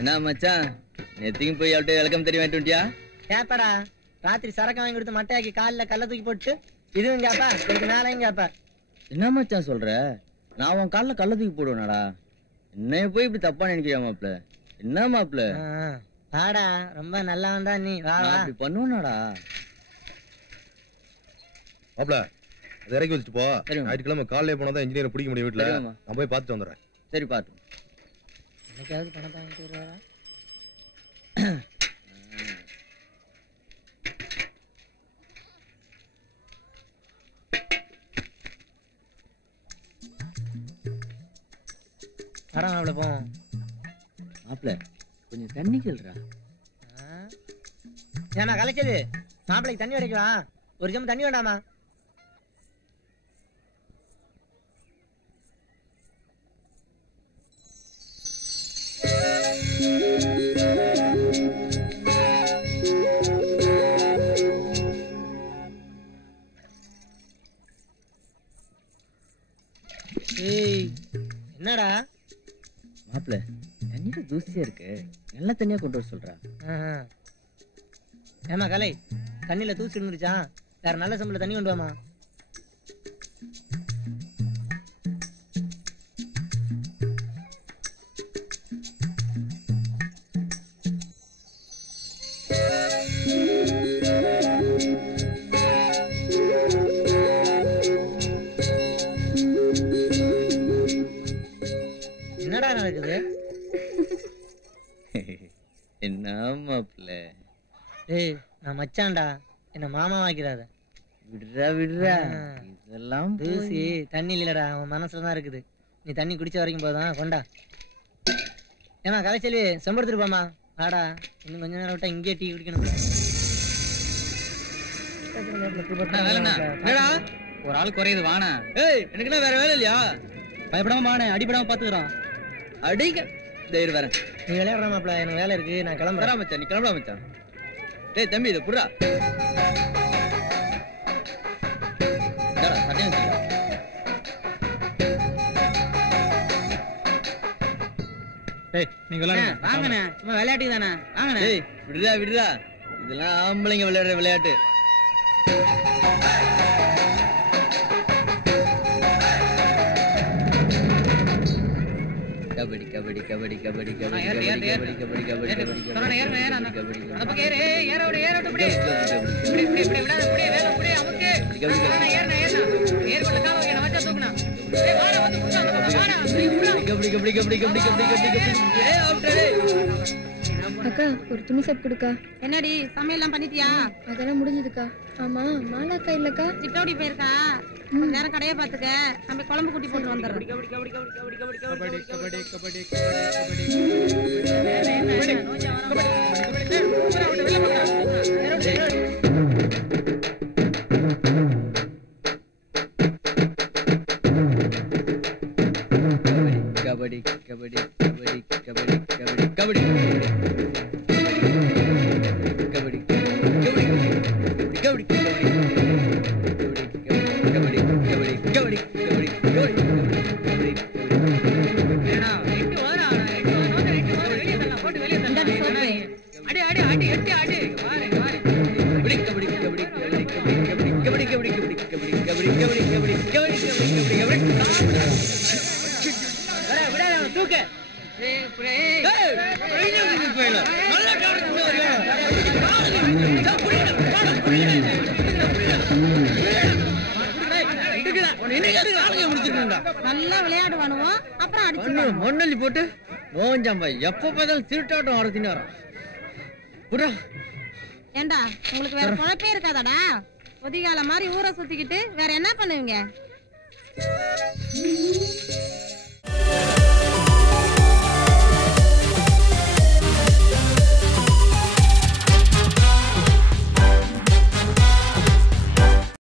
என்ன மச்சான் நேத்திக்கும் போய் அவள்கிட்ட வெல்கம் தெரிய வேண்டியா? கேப்படா ராத்திரி சரக்கு வாங்கி கொடுத்து மட்டையாக்கி காலில் கல்ல தூக்கி போட்டு இதுவும் கேப்பா இதுக்கு மேலையும் கேப்பா. என்ன மச்சான் சொல்ற? நான் உன் காலில் கல்ல தூக்கி போடுவேனாடா? என்னைய போய் இப்படி தப்பா நினைக்கிறியா மாப்ள? என்ன மாப்ள? வாடா ரொம்ப நல்லவன் தான் நீ. வா வா இப்படி பண்ணுவனாடா மாப்ள. அது இறக்கி வச்சுட்டு போ. ஞாயிற்றுக்கிழமை காலையில போனா தான் இன்ஜினியர் பிடிக்க முடியும் வீட்டுல. நான் போய் பார்த்துட்டு வந்துடுறேன். சரி பாத்து. என்னைக்காவது பணத்தை வாங்கிட்டு வருவாரா? வர மாப்பிள போவோம். மாப்பிள கொஞ்சம் தண்ணி கேள்றா. ஏன்னா கலைச்சது மாப்பிளைக்கு தண்ணி கிடைக்கலாம். ஒரு ஜம் தண்ணி வேண்டாமா? என்னடா மாப்பிள தண்ணியில தூசியா இருக்கு, நல்ல தண்ணியா கொண்டு வர சொல்றா. ஏமா கலை தண்ணியில தூசி இருந்துருச்சா? வேற நல்ல சம்பளம் தண்ணி கொண்டு வாமா. என்னடா நடக்குது? என்ன மாப்பிள? ஏய் நான் மச்சான்டா, என்ன மாமா வாக்கிறாத. விடுறா விடுறா, இதெல்லாம் தூசி தண்ணி இல்லடா, அவன் மனசுலதான் இருக்குது. நீ தண்ணி குடிச்ச வரைக்கும் போதும் கொண்டா. ஏமா கலைச்செல்வி செம்படுத்துருப்பாமா. ஆடா இன்னும் கொஞ்ச நேரம் விட்டா இங்கேயே டீ குடிக்கணும். ஒரு ஆள் குறையுது வாணா. ஏய் எனக்கு என்ன வேற வேலை இல்லையா? பயப்படாம வாணே, அடிப்படாம பாத்துக்கிறான். அடிக்க தைரியம் வரேன். நீ விளையாடுற மாப்பிள, எனக்கு வேலை இருக்கு, நான் கிளம்புறேன். மச்சான் நீ கிளம்புறா மச்சான். டேய் தம்பி இதை புறா வாங்கண்ணே, விளையாட்டு தானே வாங்கண்ணே. விடுறா விடுறா, இதெல்லாம் ஆம்பளைங்க விளையாடுற விளையாட்டு. கபடி கபடி கபடி கபடி கபடி கபடி கபடி கபடி கபடி அக்கா ஒரு துணி செட் கொடுக்கா. என்னடி சமையல்லாம் பண்ணிட்டியா? அதெல்லாம் முடிஞ்சதுக்கா. ஆமா மாலாக்கா இல்லக்கா? சிட்டோடி போயிருக்கா. கொஞ்ச நேரம் கடையை பாத்துக்க, நம்ம குழம்பு கூட்டி போட்டு வந்துடுறோம். கபடி கபடி கபடி கபடி கபடி கபடி கபடி கபடி நல்லா விளையாடுவானுவோம். அப்புறம் அடிச்சு மண்ணல்லி போட்டு மோஞ்சாம்பா எப்ப பார்த்தாலும் திருட்டாட்டம் ஆரத்தின்னு வரான். ஏண்டா உங்களுக்கு வேற குழப்பே இருக்காதாடா? ஒதிகால மாதிரி ஊரை சுத்திக்கிட்டு வேற என்ன பண்ணுவீங்க?